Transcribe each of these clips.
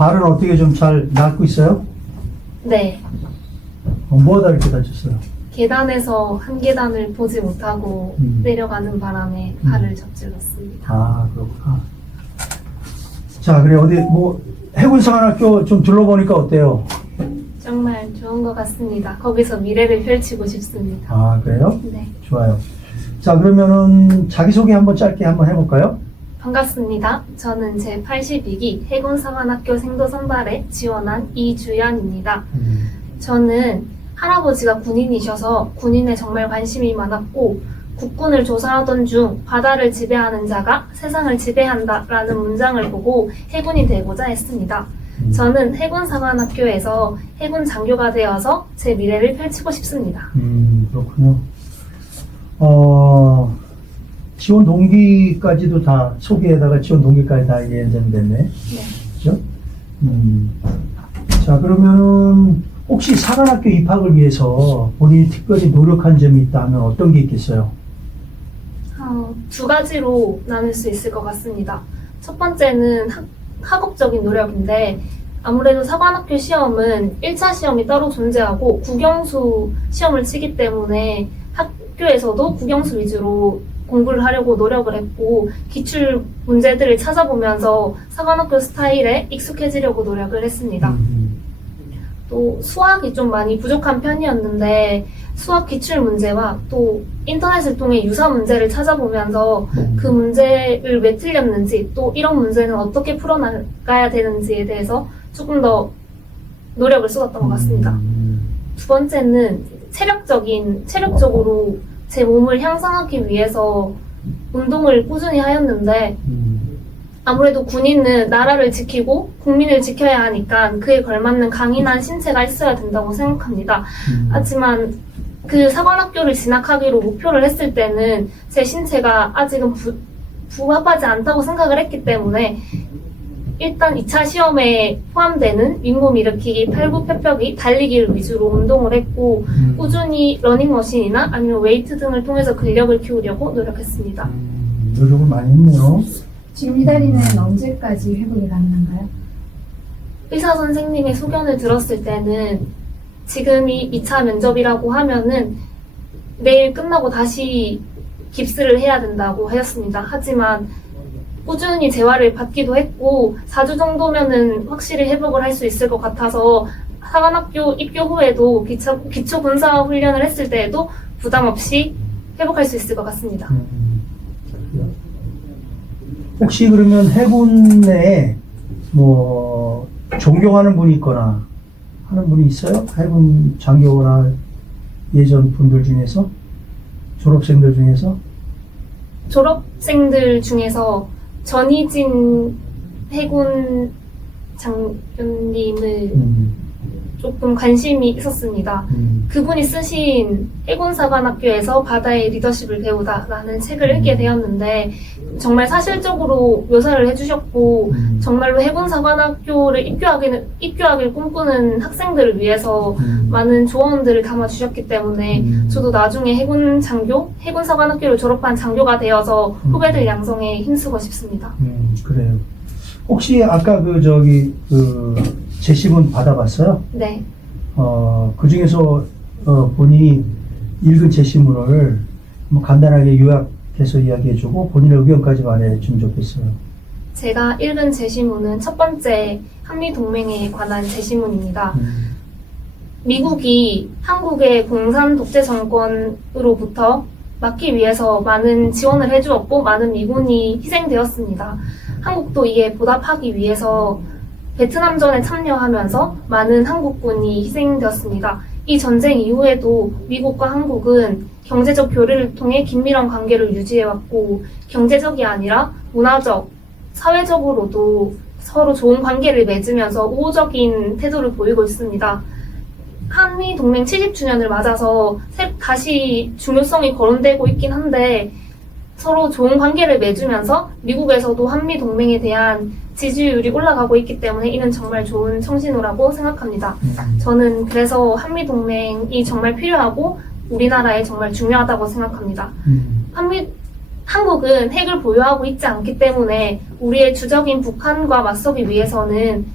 발은 어떻게 좀 잘 낫고 있어요? 네. 뭐하다 이렇게 다쳤어요? 계단에서 한 계단을 보지 못하고 내려가는 바람에 발을 접질렀습니다. 아, 그렇구나. 자, 그래, 어디, 해군사관학교 좀 둘러보니까 어때요? 정말 좋은 것 같습니다. 거기서 미래를 펼치고 싶습니다. 아, 그래요? 네. 좋아요. 자, 그러면은 자기소개 한번 짧게 한번 해볼까요? 반갑습니다. 저는 제82기 해군사관학교 생도선발에 지원한 이주연입니다. 저는 할아버지가 군인이셔서 군인에 정말 관심이 많았고 국군을 조사하던 중 바다를 지배하는 자가 세상을 지배한다라는 문장을 보고 해군이 되고자 했습니다. 저는 해군사관학교에서 해군 장교가 되어서 제 미래를 펼치고 싶습니다. 그렇군요. 지원 동기까지도 다, 소개에다가 지원 동기까지 다 예정됐네. 네. 그죠? 자, 그러면은, 혹시 사관학교 입학을 위해서 본인이 특별히 노력한 점이 있다면 어떤 게 있겠어요? 두 가지로 나눌 수 있을 것 같습니다. 첫 번째는 학업적인 노력인데 아무래도 사관학교 시험은 1차 시험이 따로 존재하고 국영수 시험을 치기 때문에 학교에서도 국영수 위주로 공부를 하려고 노력을 했고 기출 문제들을 찾아보면서 사관학교 스타일에 익숙해지려고 노력을 했습니다. 또 수학이 좀 많이 부족한 편이었는데 수학 기출 문제와 또 인터넷을 통해 유사 문제를 찾아보면서 그 문제를 왜 틀렸는지 또 이런 문제는 어떻게 풀어나가야 되는지에 대해서 조금 더 노력을 쏟았던 것 같습니다. 두 번째는 체력적으로 제 몸을 향상하기 위해서 운동을 꾸준히 하였는데 아무래도 군인은 나라를 지키고 국민을 지켜야 하니까 그에 걸맞는 강인한 신체가 있어야 된다고 생각합니다. 하지만 그 사관학교를 진학하기로 목표를 했을 때는 제 신체가 아직은 부합하지 않다고 생각을 했기 때문에 일단 2차 시험에 포함되는 윗몸 일으키기, 팔굽혀펴기, 달리기를 위주로 운동을 했고 꾸준히 러닝머신이나 아니면 웨이트 등을 통해서 근력을 키우려고 노력했습니다. 노력을 많이 했네요. 지금 이 다리는 언제까지 회복이 가능한가요? 의사 선생님의 소견을 들었을 때는 지금이 2차 면접이라고 하면은 내일 끝나고 다시 깁스를 해야 된다고 하였습니다. 하지만 꾸준히 재활을 받기도 했고 4주 정도면은 확실히 회복을 할 수 있을 것 같아서 사관학교 입교 후에도 기초 군사 훈련을 했을 때에도 부담 없이 회복할 수 있을 것 같습니다. 혹시 그러면 해군 내에 존경하는 분이 있거나 하는 분이 있어요? 해군 장교나 예전 분들 중에서? 졸업생들 중에서? 졸업생들 중에서 전희진 해군 장교님을 조금 관심이 있었습니다. 그분이 쓰신 해군사관학교에서 바다의 리더십을 배우다라는 책을 읽게 되었는데 정말 사실적으로 묘사를 해주셨고 정말로 해군사관학교를 입교하기를 꿈꾸는 학생들을 위해서 많은 조언들을 담아주셨기 때문에 저도 나중에 해군사관학교를 졸업한 장교가 되어서 후배들 양성에 힘쓰고 싶습니다. 그래요. 혹시 아까 제시문 받아봤어요? 네. 그 중에서 본인이 읽은 제시문을 간단하게 요약해서 이야기해주고 본인의 의견까지 말해주면 좋겠어요. 제가 읽은 제시문은 첫 번째 한미동맹에 관한 제시문입니다. 미국이 한국의 공산 독재 정권으로부터 막기 위해서 많은 지원을 해주었고 많은 미군이 희생되었습니다. 한국도 이에 보답하기 위해서 베트남전에 참여하면서 많은 한국군이 희생되었습니다. 이 전쟁 이후에도 미국과 한국은 경제적 교류를 통해 긴밀한 관계를 유지해왔고 경제적이 아니라 문화적, 사회적으로도 서로 좋은 관계를 맺으면서 우호적인 태도를 보이고 있습니다. 한미동맹 70주년을 맞아서 다시 중요성이 거론되고 있긴 한데 서로 좋은 관계를 맺으면서 미국에서도 한미동맹에 대한 지지율이 올라가고 있기 때문에 이는 정말 좋은 청신호라고 생각합니다. 저는 그래서 한미동맹이 정말 필요하고 우리나라에 정말 중요하다고 생각합니다. 한국은 핵을 보유하고 있지 않기 때문에 우리의 주적인 북한과 맞서기 위해서는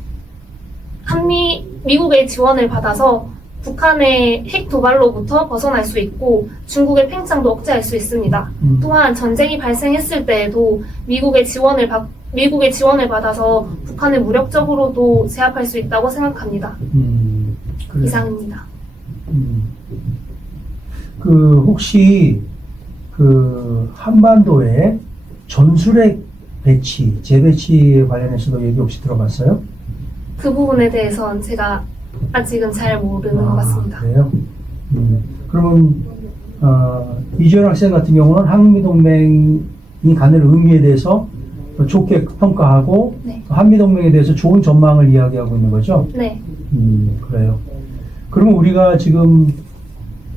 미국의 지원을 받아서 북한의 핵 도발로부터 벗어날 수 있고 중국의 팽창도 억제할 수 있습니다. 또한 전쟁이 발생했을 때에도 미국의 지원을 받아서 북한을 무력적으로도 제압할 수 있다고 생각합니다. 그래요. 이상입니다. 혹시 한반도에 전술핵 배치, 재배치에 관련해서도 얘기 혹시 들어봤어요? 그 부분에 대해서는 제가 아직은 잘 모르는 것 같습니다. 그래요? 그러면 이주연 학생 같은 경우는 한미동맹이 갖는 의미에 대해서 좋게 평가하고 네. 한미동맹에 대해서 좋은 전망을 이야기하고 있는 거죠? 네. 그래요. 그러면 우리가 지금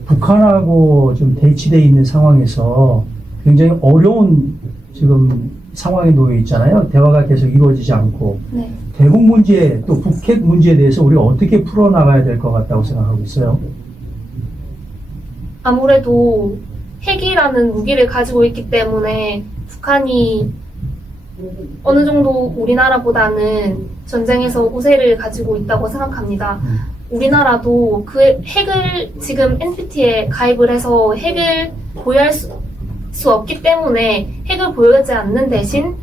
북한하고 지금 대치되어 있는 상황에서 굉장히 어려운 지금 상황에 놓여 있잖아요. 대화가 계속 이루어지지 않고. 네. 대북 문제, 또 북핵 문제에 대해서 우리가 어떻게 풀어나가야 될 것 같다고 생각하고 있어요? 아무래도 핵이라는 무기를 가지고 있기 때문에 북한이 어느 정도 우리나라보다는 전쟁에서 우세를 가지고 있다고 생각합니다. 우리나라도 그 핵을 지금 NPT에 가입을 해서 핵을 보유할 수 없기 때문에 핵을 보유하지 않는 대신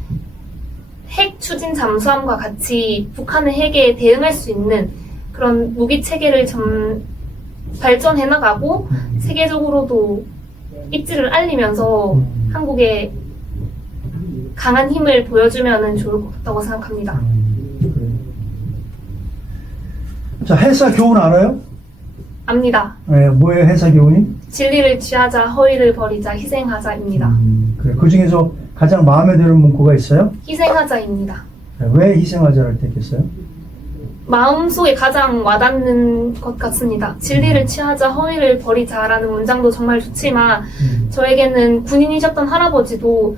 핵 추진 잠수함과 같이 북한의 핵에 대응할 수 있는 그런 무기 체계를 좀 발전해 나가고 세계적으로도 입지를 알리면서 한국에 강한 힘을 보여주면 좋을 것 같다고 생각합니다. 자, 해사 교훈 알아요? 압니다. 네, 뭐예요, 해사 교훈이? 진리를 취하자, 허리를 버리자, 희생하자입니다. 그래. 그 중에서 가장 마음에 드는 문구가 있어요? 희생하자입니다. 네, 왜 희생하자를 택했어요? 마음속에 가장 와닿는 것 같습니다. 진리를 취하자, 허위를 버리자라는 문장도 정말 좋지만 저에게는 군인이셨던 할아버지도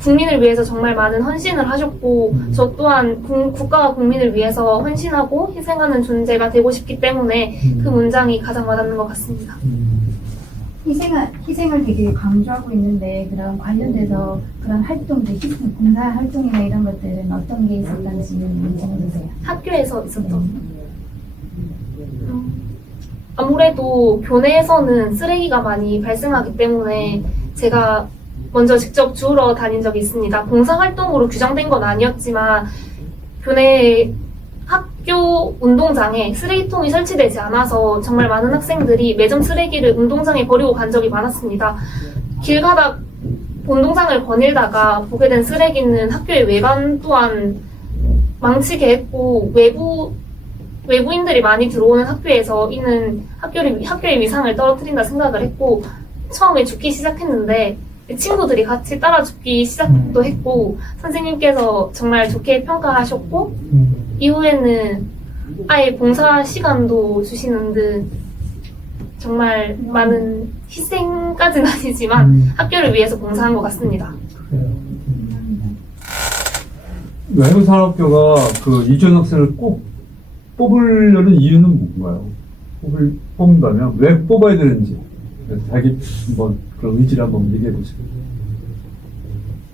국민을 위해서 정말 많은 헌신을 하셨고 저 또한 국가와 국민을 위해서 헌신하고 희생하는 존재가 되고 싶기 때문에 그 문장이 가장 와닿는 것 같습니다. 희생을 되게 강조하고 있는데 그런 관련돼서 그런 활동들, 봉사 활동이나 이런 것들은 어떤 게 있었던지 문정해주세요. 학교에서 있었던 아무래도 교내에서는 쓰레기가 많이 발생하기 때문에 제가 먼저 직접 주우러 다닌 적이 있습니다. 봉사활동으로 규정된 건 아니었지만 교내 학교 운동장에 쓰레기통이 설치되지 않아서 정말 많은 학생들이 매점 쓰레기를 운동장에 버리고 간 적이 많았습니다. 길 가다 운동장을 거닐다가 보게 된 쓰레기는 학교의 외관 또한 망치게 했고 외부인들이 많이 들어오는 학교에서 이는 학교의 위상을 떨어뜨린다 생각을 했고 처음에 죽기 시작했는데 친구들이 같이 따라 죽기 시작도 했고 선생님께서 정말 좋게 평가하셨고 이후에는 아예 봉사 시간도 주시는 듯 정말 많은 희생까지는 아니지만 학교를 위해서 봉사한 것 같습니다. 해군산업교가 그 이주연 학생을 꼭 뽑으려는 이유는 뭔가요? 뽑는다면 왜 뽑아야 되는지 자기 한번 그런 의지를 한번 얘기해 보세요.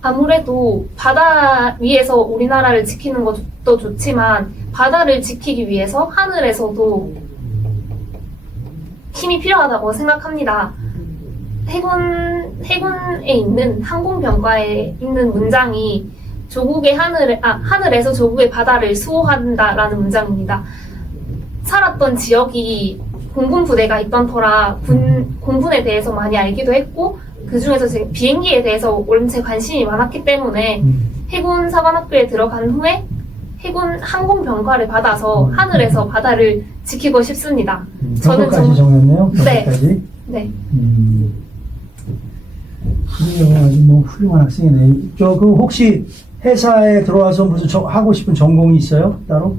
아무래도 바다 위에서 우리나라를 지키는 것도 좋지만 바다를 지키기 위해서 하늘에서도 힘이 필요하다고 생각합니다. 해군에 있는 항공병과에 있는 문장이 하늘에서 조국의 바다를 수호한다라는 문장입니다. 살았던 지역이 공군 부대가 있던 터라 공군에 대해서 많이 알기도 했고 그 중에서 제가 비행기에 대해서 원체 관심이 많았기 때문에 해군 사관학교에 들어간 후에 해군 항공병과를 받아서 하늘에서 바다를 지키고 싶습니다. 평가까지 정했네요. 네. 평가까지. 네. 그래요. 뭐 훌륭한 학생이네. 그 혹시 회사에 들어와서 무슨 하고 싶은 전공이 있어요? 따로?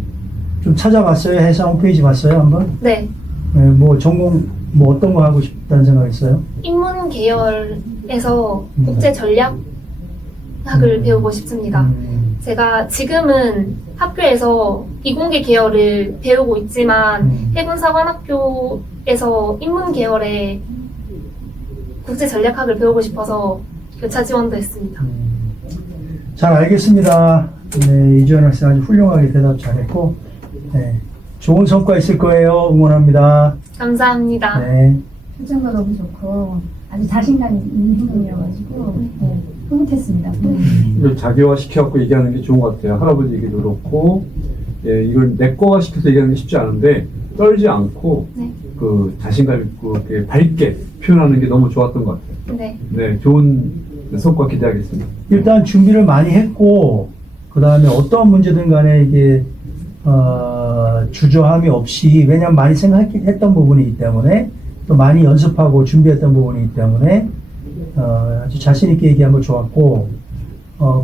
좀 찾아봤어요? 회사 홈페이지 봤어요? 한번? 네. 네, 뭐 전공 뭐 어떤 거 하고 싶다는 생각 있어요? 인문 계열에서 국제 전략학을 배우고 싶습니다. 제가 지금은 학교에서 이공계 계열을 배우고 있지만 해군사관학교에서 인문 계열의 국제 전략학을 배우고 싶어서 교차 지원도 했습니다. 잘 알겠습니다. 네, 이주연 학생 아주 훌륭하게 대답 잘했고 네. 좋은 성과 있을 거예요. 응원합니다. 감사합니다. 네. 표정도 너무 좋고 아주 자신감 있는 행동이어가지고 네, 흐뭇했습니다. 이걸 자기화 시켜갖고 얘기하는 게 좋은 것 같아요. 할아버지 얘기도 그렇고, 예, 이걸 내 거화 시켜서 얘기하는 게 쉽지 않은데, 떨지 않고, 네. 그 자신감 있고, 이렇게 밝게 표현하는 게 너무 좋았던 것 같아요. 네. 네, 좋은 성과 기대하겠습니다. 일단 준비를 많이 했고, 그 다음에 어떤 문제든 간에 이게, 주저함이 없이, 왜냐면 많이 생각했던 부분이기 때문에, 또 많이 연습하고 준비했던 부분이기 때문에, 아주 자신있게 얘기한 걸 좋았고,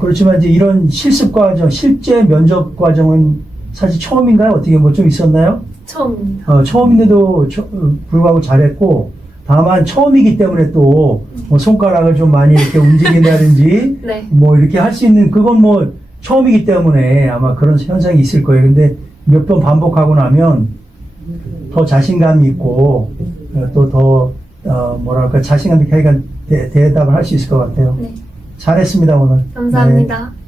그렇지만 이제 이런 실습 과정, 실제 면접 과정은 사실 처음인가요? 어떻게 뭐 좀 있었나요? 처음입니다. 처음인데도 불구하고 잘했고, 다만 처음이기 때문에 또 뭐 손가락을 좀 많이 이렇게 움직인다든지, 네. 뭐 이렇게 할 수 있는, 그건 뭐 처음이기 때문에 아마 그런 현상이 있을 거예요. 근데 몇 번 반복하고 나면 더 자신감이 있고, 또 더, 뭐랄까, 자신감 있게 대답을 할 수 있을 것 같아요. 네. 잘했습니다, 오늘. 감사합니다. 네.